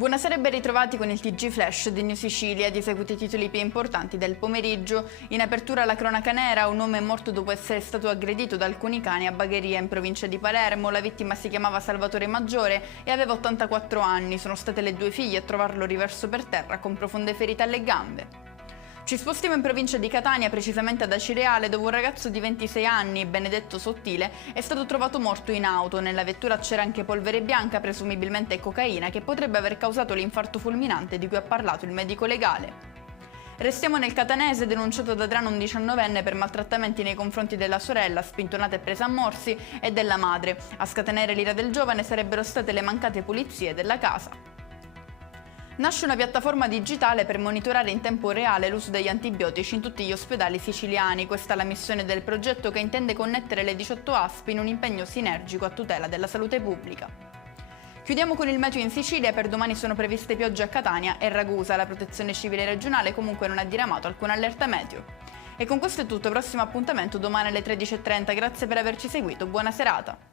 Buonasera e ben ritrovati con il TG Flash di New Sicilia, di eseguiti i titoli più importanti del pomeriggio. In apertura la cronaca nera, un uomo è morto dopo essere stato aggredito da alcuni cani a Bagheria in provincia di Palermo. La vittima si chiamava Salvatore Maggiore e aveva 84 anni. Sono state le due figlie a trovarlo riverso per terra con profonde ferite alle gambe. Ci spostiamo in provincia di Catania, precisamente ad Acireale, dove un ragazzo di 26 anni, Benedetto Sottile, è stato trovato morto in auto. Nella vettura c'era anche polvere bianca, presumibilmente cocaina, che potrebbe aver causato l'infarto fulminante di cui ha parlato il medico legale. Restiamo nel catanese, denunciato da Adrano un 19enne per maltrattamenti nei confronti della sorella, spintonata e presa a morsi, e della madre. A scatenare l'ira del giovane sarebbero state le mancate pulizie della casa. Nasce una piattaforma digitale per monitorare in tempo reale l'uso degli antibiotici in tutti gli ospedali siciliani. Questa è la missione del progetto, che intende connettere le 18 ASP in un impegno sinergico a tutela della salute pubblica. Chiudiamo con il meteo in Sicilia. Per domani sono previste piogge a Catania e Ragusa. La protezione civile regionale comunque non ha diramato alcuna allerta meteo. E con questo è tutto, prossimo appuntamento domani alle 13:30. Grazie per averci seguito, buona serata.